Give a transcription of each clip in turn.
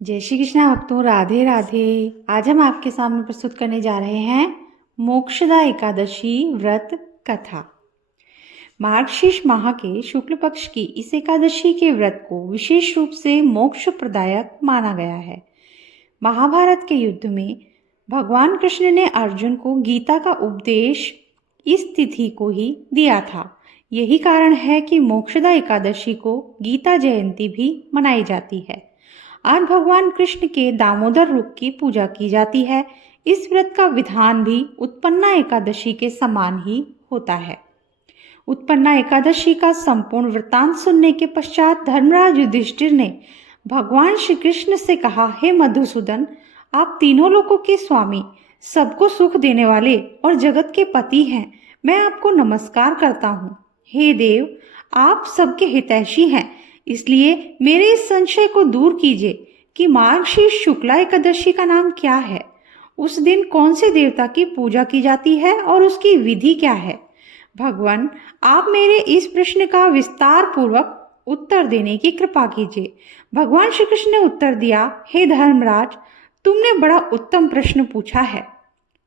जय श्री कृष्णा भक्तों, राधे राधे। आज हम आपके सामने प्रस्तुत करने जा रहे हैं मोक्षदा एकादशी व्रत कथा। मार्गशीर्ष माह के शुक्ल पक्ष की इस एकादशी के व्रत को विशेष रूप से मोक्ष प्रदायक माना गया है। महाभारत के युद्ध में भगवान कृष्ण ने अर्जुन को गीता का उपदेश इस तिथि को ही दिया था। यही कारण है कि मोक्षदा एकादशी को गीता जयंती भी मनाई जाती है। आज भगवान कृष्ण के दामोदर रूप की पूजा की जाती है। इस व्रत का विधान भी उत्पन्ना एकादशी के समान ही होता है। उत्पन्ना एकादशी का संपूर्ण वृत्तांत सुनने के पश्चात धर्मराज युधिष्ठिर ने भगवान श्री कृष्ण से कहा, हे मधुसूदन, आप तीनों लोकों के स्वामी, सबको सुख देने वाले और जगत के पति हैं। मैं आपको नमस्कार करता हूँ। हे देव, आप सबके हितैषी हैं, इसलिए मेरे इस संशय को दूर कीजिए कि मार्गशीर्ष शुक्ला एकादशी का नाम क्या है। उस दिन कौन से देवता की पूजा की जाती है और उसकी विधि क्या है। भगवान, आप मेरे इस प्रश्न का विस्तार पूर्वक उत्तर देने की कृपा कीजिए। भगवान श्री कृष्ण ने उत्तर दिया, हे धर्मराज, तुमने बड़ा उत्तम प्रश्न पूछा है।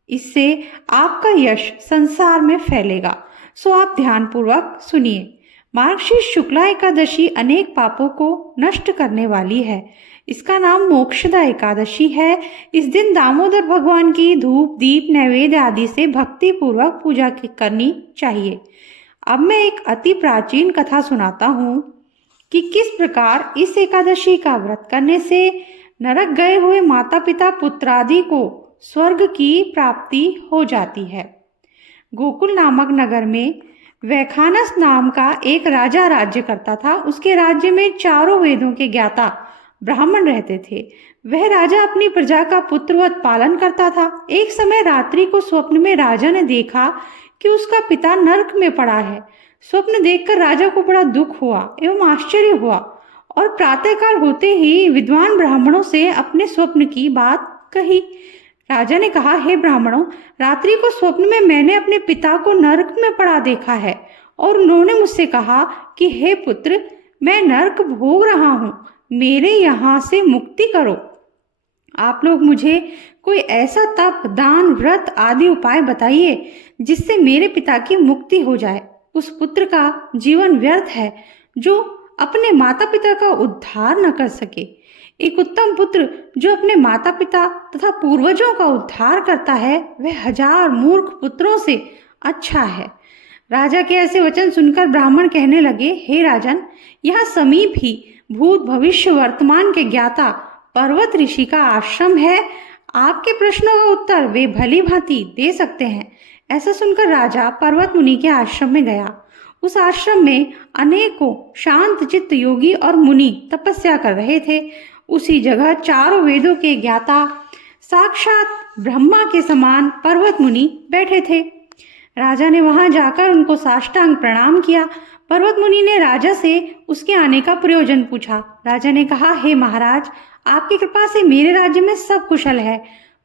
इससे आपका यश संसार में फैलेगा, सो आप ध्यानपूर्वक सुनिए। मार्गशीर्ष शुक्ला एकादशी अनेक पापों को नष्ट करने वाली है। इसका नाम मोक्षदा एकादशी है। इस दिन दामोदर भगवान की धूप दीप नैवेद्य आदि से भक्ति पूर्वक पूजा करनी चाहिए। अब मैं एक अति प्राचीन कथा सुनाता हूँ कि किस प्रकार इस एकादशी का व्रत करने से नरक गए हुए माता पिता पुत्रादि को स्वर्ग की प्राप्ति हो जाती है। गोकुल नामक नगर में वैखानस नाम का एक राजा राज्य करता था। उसके राज्य में चारों वेदों के ज्ञाता ब्राह्मण रहते थे। वह राजा अपनी प्रजा का पुत्रवत पालन करता था। एक समय रात्रि को स्वप्न में राजा ने देखा कि उसका पिता नरक में पड़ा है। स्वप्न देखकर राजा को बड़ा दुख हुआ एवं आश्चर्य हुआ और प्रातःकाल होते ही विद्वान ब्राह्मणों से अपने स्वप्न की बात कही। राजा ने कहा, हे ब्राह्मणों, रात्रि को स्वप्न में मैंने अपने पिता को नरक में पड़ा देखा है और उन्होंने मुझसे कहा कि हे पुत्र, मैं नरक भोग रहा हूँ, मेरे यहाँ से मुक्ति करो। आप लोग मुझे कोई ऐसा तप दान व्रत आदि उपाय बताइए जिससे मेरे पिता की मुक्ति हो जाए। उस पुत्र का जीवन व्यर्थ है जो अपने माता पिता का उद्धार न कर सके। एक उत्तम पुत्र जो अपने माता पिता तथा पूर्वजों का उद्धार करता है, वह 1000 मूर्ख पुत्रों से अच्छा है। राजा के ऐसे वचन सुनकर ब्राह्मण कहने लगे, हे राजन, यहाँ समीप ही भूत भविष्य वर्तमान के ज्ञाता पर्वत ऋषि का आश्रम है। आपके प्रश्नों का उत्तर वे भली भांति दे सकते हैं। ऐसा सुनकर राजा पर्वत मुनि के आश्रम में गया। उस आश्रम में अनेकों शांत चित्त योगी और मुनि तपस्या कर रहे थे। उसी जगह चारों वेदों के ज्ञाता साक्षात ब्रह्मा के समान पर्वत मुनि बैठे थे। राजा ने वहां जाकर उनको साष्टांग प्रणाम किया। पर्वत मुनि ने राजा से उसके आने का प्रयोजन पूछा। राजा ने कहा, हे महाराज, आपकी कृपा से मेरे राज्य में सब कुशल है,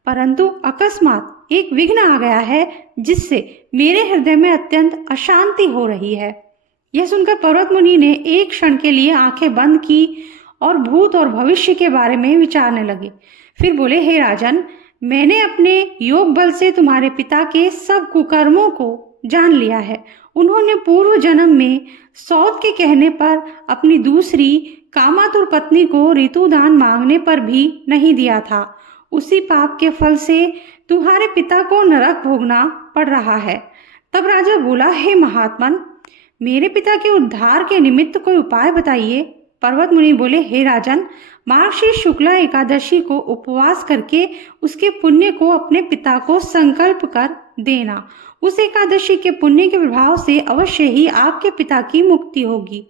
परंतु अकस्मात एक विघ्न आ गया है जिससे मेरे हृदय में अत्यंत अशांति हो रही है। यह सुनकर पर्वत मुनि ने एक क्षण के लिए आंखें बंद की और भूत और भविष्य के बारे में विचारने लगे। फिर बोले, हे राजन, मैंने अपने योग बल से तुम्हारे पिता के सब कुकर्मों को जान लिया है। उन्होंने पूर्व जन्म में सौत के कहने पर अपनी दूसरी कामातुर पत्नी को ऋतुदान मांगने पर भी नहीं दिया था। उसी पाप के फल से तुम्हारे पिता को नरक भोगना पड़ रहा है। तब राजा बोला, हे महात्मन, मेरे पिता के उद्धार के निमित्त कोई उपाय बताइए। पर्वत मुनि बोले, हे राजन, मार्गशीर्ष शुक्ला एकादशी को उपवास करके उसके पुण्य को अपने पिता को संकल्प कर देना। उस एकादशी के पुण्य के प्रभाव से अवश्य ही आपके पिता की मुक्ति होगी।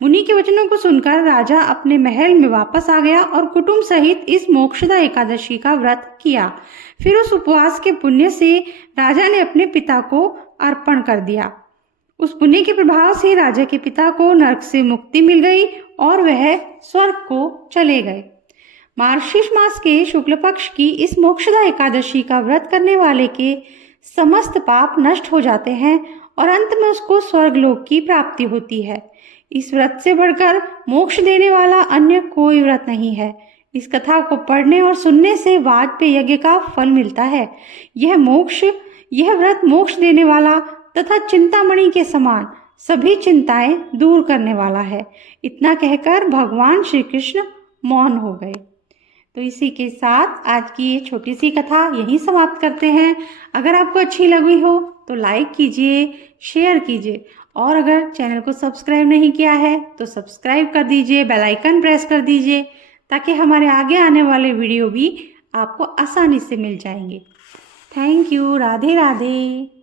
मुनि के वचनों को सुनकर राजा अपने महल में वापस आ गया और कुटुंब सहित इस मोक्षदा एकादशी का व्रत किया। फिर उस उपवास के पुण्य से राजा ने अपने पिता को अर्पण कर दिया। उस पुण्य के प्रभाव से राजा के पिता को नरक से मुक्ति मिल गई और वह स्वर्ग को चले गए। मार्गशीर्ष मास के शुक्ल पक्ष की इस मोक्षदा एकादशी का व्रत करने वाले के समस्त पाप नष्ट हो जाते हैं और अंत में उसको स्वर्गलोक की प्राप्ति होती है। इस व्रत से बढ़कर मोक्ष देने वाला अन्य कोई व्रत नहीं है। इस कथा को पढ़ने और सुनने से वाजपेयी यज्ञ का फल मिलता है। यह व्रत मोक्ष देने वाला तथा चिंतामणि के समान सभी चिंताएं दूर करने वाला है। इतना कहकर भगवान श्री कृष्ण मौन हो गए। तो इसी के साथ आज की ये छोटी सी कथा यहीं समाप्त करते हैं। अगर आपको अच्छी लगी हो तो लाइक कीजिए, शेयर कीजिए और अगर चैनल को सब्सक्राइब नहीं किया है तो सब्सक्राइब कर दीजिए, बेल आइकन प्रेस कर दीजिए ताकि हमारे आगे आने वाले वीडियो भी आपको आसानी से मिल जाएंगे। Thank you. राधे राधे।